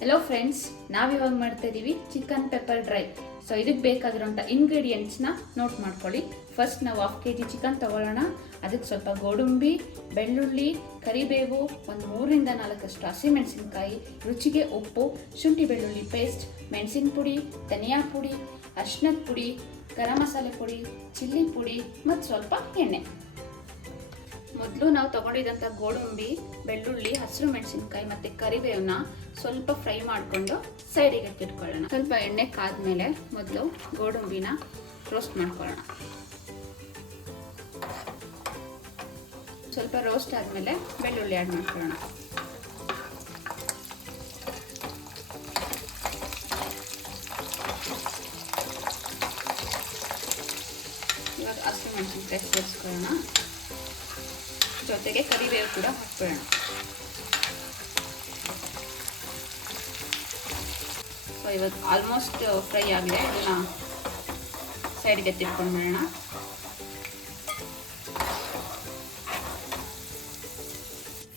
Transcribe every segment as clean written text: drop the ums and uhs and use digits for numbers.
Hello friends, ನಾವಿವಾಗ ಮಾಡ್ತಾ ಇದೀವಿ ಚಿಕನ್ ಪೆಪ್ಪರ್ ಡ್ರೈ. ಸೊ ಇದಕ್ಕೆ ಬೇಕಾಗಿರೋಂಥ ಇಂಗ್ರೀಡಿಯೆಂಟ್ಸ್ನ ನೋಟ್ ಮಾಡ್ಕೊಳ್ಳಿ. ಫಸ್ಟ್ ನಾವು 1/2 kg ಚಿಕನ್ ತೊಗೊಳ್ಳೋಣ. ಅದಕ್ಕೆ ಸ್ವಲ್ಪ ಗೋಡಂಬಿ, ಬೆಳ್ಳುಳ್ಳಿ, ಕರಿಬೇವು, ಒಂದು 3ರಿಂದ 4 ಹಸಿಮೆಣಸಿನ್ಕಾಯಿ, ರುಚಿಗೆ ಉಪ್ಪು, ಶುಂಠಿ ಬೆಳ್ಳುಳ್ಳಿ ಪೇಸ್ಟ್, ಮೆಣಸಿನ ಪುಡಿ, ಧನಿಯಾ ಪುಡಿ, ಅರಿಶಿನದ ಪುಡಿ, ಗರಂ ಮಸಾಲೆ ಪುಡಿ, ಚಿಲ್ಲಿ ಪುಡಿ ಮತ್ತು ಸ್ವಲ್ಪ ಎಣ್ಣೆ. ಮೊದಲು ನಾವು ತಗೊಂಡಿದ್ದಂಥ ಗೋಡಂಬಿ, ಬೆಳ್ಳುಳ್ಳಿ, ಹಸಿರು ಮೆಣಸಿನ್ಕಾಯಿ ಮತ್ತು ಕರಿಬೇವನ್ನ ಸ್ವಲ್ಪ ಫ್ರೈ ಮಾಡಿಕೊಂಡು ಸೈಡಿಗೆ ಎತ್ತಿಟ್ಕೊಳ್ಳೋಣ. ಸ್ವಲ್ಪ ಎಣ್ಣೆ ಕಾದ್ಮೇಲೆ ಮೊದಲು ಗೋಡಂಬಿನ ರೋಸ್ಟ್ ಮಾಡ್ಕೊಳ್ಳೋಣ. ಸ್ವಲ್ಪ ರೋಸ್ಟ್ ಆದಮೇಲೆ ಬೆಳ್ಳುಳ್ಳಿ ಆ್ಯಡ್ ಮಾಡ್ಕೊಳ್ಳೋಣ. ಇವಾಗ ಹಸಿರು ಮೆಣಸಿನ್ಕಾಯಿ ಸೇರಿಸ್ಕೊಳ್ಳೋಣ. ಜೊತೆಗೆ ಕರಿಬೇವು ಕೂಡ ಹಾಕ್ಕೊಳ್ಳೋಣ. ಸೊ ಇವಾಗ ಆಲ್ಮೋಸ್ಟ್ ಫ್ರೈ ಆಗಿದೆ. ಅದನ್ನ ಸೈಡ್ಗೆ ಎತ್ತಿಟ್ಕೊಂಡ್ಬಿಡೋಣ.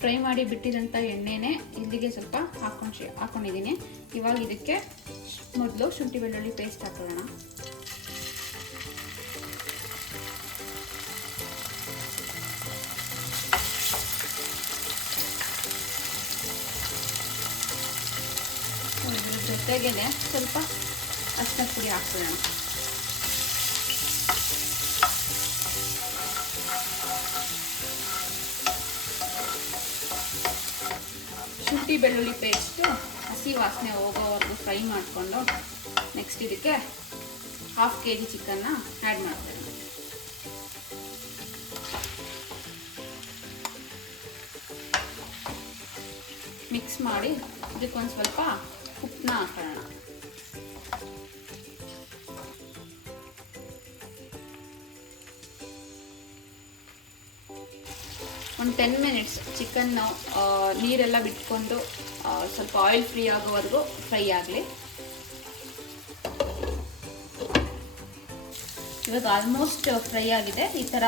ಫ್ರೈ ಮಾಡಿ ಬಿಟ್ಟಿದಂಥ ಎಣ್ಣೆನೇ ಇಲ್ಲಿಗೆ ಸ್ವಲ್ಪ ಹಾಕೊಂಡಿದ್ದೀನಿ. ಇವಾಗ ಇದಕ್ಕೆ ಮೊದಲು ಶುಂಠಿ ಬೆಳ್ಳುಳ್ಳಿ ಪೇಸ್ಟ್ ಹಾಕೊಳ್ಳೋಣ. ಜೊತೆಗೆ ಸ್ವಲ್ಪ ಅರಿಶಿನ ಪುಡಿ ಹಾಕ್ಕೊಳ್ಳೋಣ. ಶುಂಠಿ ಬೆಳ್ಳುಳ್ಳಿ ಪೇಸ್ಟು ಹಸಿ ವಾಸನೆ ಹೋಗೋವರೆಗೂ ಫ್ರೈ ಮಾಡಿಕೊಂಡು ನೆಕ್ಸ್ಟ್ ಇದಕ್ಕೆ 1/2 kg ಚಿಕನ್ನ ಆ್ಯಡ್ ಮಾಡ್ಕೊಳ್ಳೋಣ. ಮಿಕ್ಸ್ ಮಾಡಿ ಇದಕ್ಕೊಂದು ಸ್ವಲ್ಪ ಉಪ್ಪನ್ನ ಹಾಕೋಣ. ಒಂದು 10 ಮಿನಿಟ್ಸ್ ಚಿಕನ್ ನೀರೆಲ್ಲ ಬಿಟ್ಕೊಂಡು ಸ್ವಲ್ಪ ಆಯಿಲ್ ಫ್ರೀ ಆಗೋವರೆಗೂ ಫ್ರೈ ಆಗಲಿ. ಇವಾಗ ಆಲ್ಮೋಸ್ಟ್ ಫ್ರೈ ಆಗಿದೆ. ಈ ಥರ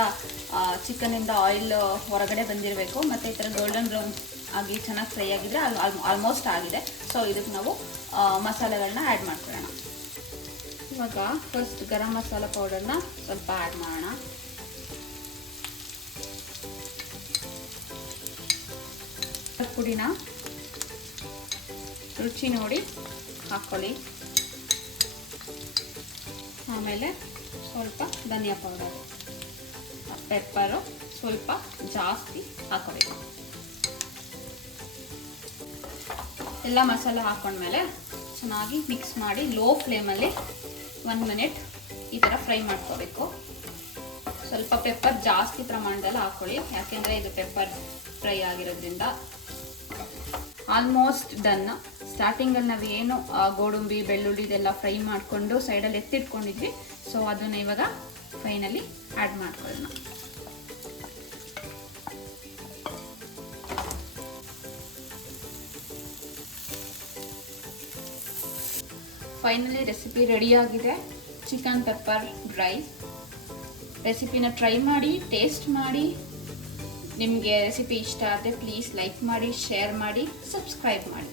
ಚಿಕನಿಂದ ಆಯಿಲ್ ಹೊರಗಡೆ ಬಂದಿರಬೇಕು ಮತ್ತು ಈ ಥರ ಗೋಲ್ಡನ್ ಬ್ರೌನ್ ಆಗಿ ಚೆನ್ನಾಗಿ ಫ್ರೈ ಆಗಿದ್ರೆ ಆಲ್ಮೋಸ್ಟ್ ಆಗಿದೆ. ಸೊ ಇದಕ್ಕೆ ನಾವು ಮಸಾಲೆಗಳನ್ನ ಆ್ಯಡ್ ಮಾಡ್ಕೊಳ್ಳೋಣ. ಇವಾಗ ಫಸ್ಟ್ ಗರಂ ಮಸಾಲ ಪೌಡರ್ನ ಸ್ವಲ್ಪ ಆ್ಯಡ್ ಮಾಡೋಣ. ಪುಡಿನ ರುಚಿ ನೋಡಿ ಹಾಕ್ಕೊಳ್ಳಿ. ಆಮೇಲೆ ಸ್ವಲ್ಪ ಧನಿಯಾ ಪೌಡರ್, ಪೆಪ್ಪರು ಸ್ವಲ್ಪ ಜಾಸ್ತಿ ಹಾಕೋಬೇಕು. ಎಲ್ಲ ಮಸಾಲೆ ಹಾಕೊಂಡ್ಮೇಲೆ ಚೆನ್ನಾಗಿ ಮಿಕ್ಸ್ ಮಾಡಿ ಲೋ ಫ್ಲೇಮಲ್ಲಿ 1 ಮಿನಿಟ್ ಈ ಥರ ಫ್ರೈ ಮಾಡ್ಕೋಬೇಕು. ಸ್ವಲ್ಪ ಪೆಪ್ಪರ್ ಜಾಸ್ತಿ ಪ್ರಮಾಣದಲ್ಲಿ ಹಾಕ್ಕೊಳ್ಳಿ, ಯಾಕೆಂದರೆ ಇದು ಪೆಪ್ಪರ್ ಫ್ರೈ ಆಗಿರೋದ್ರಿಂದ. Almost done. ಸ್ಟಾರ್ಟಿಂಗಲ್ಲಿ ನಾವೇನು ಗೋಡಂಬಿ, ಬೆಳ್ಳುಳ್ಳಿ ಇದೆಲ್ಲ ಫ್ರೈ ಮಾಡಿಕೊಂಡು ಸೈಡಲ್ಲಿ ಎತ್ತಿಟ್ಕೊಂಡಿದ್ವಿ. ಸೊ ಅದನ್ನು ಇವಾಗ ಫೈನಲಿ ಆ್ಯಡ್ ಮಾಡ್ಕೊಳ್ಳೋಣ. ಫೈನಲಿ ರೆಸಿಪಿ ರೆಡಿಯಾಗಿದೆ, ಚಿಕನ್ ಪೆಪ್ಪರ್ ಡ್ರೈ. ರೆಸಿಪಿನ ಟ್ರೈ ಮಾಡಿ, ಟೇಸ್ಟ್ ಮಾಡಿ. ನಿಮಗೆ ರೆಸಿಪಿ ಇಷ್ಟ ಆದರೆ ಪ್ಲೀಸ್ ಲೈಕ್ ಮಾಡಿ, ಶೇರ್ ಮಾಡಿ, ಸಬ್ಸ್ಕ್ರೈಬ್ ಮಾಡಿ.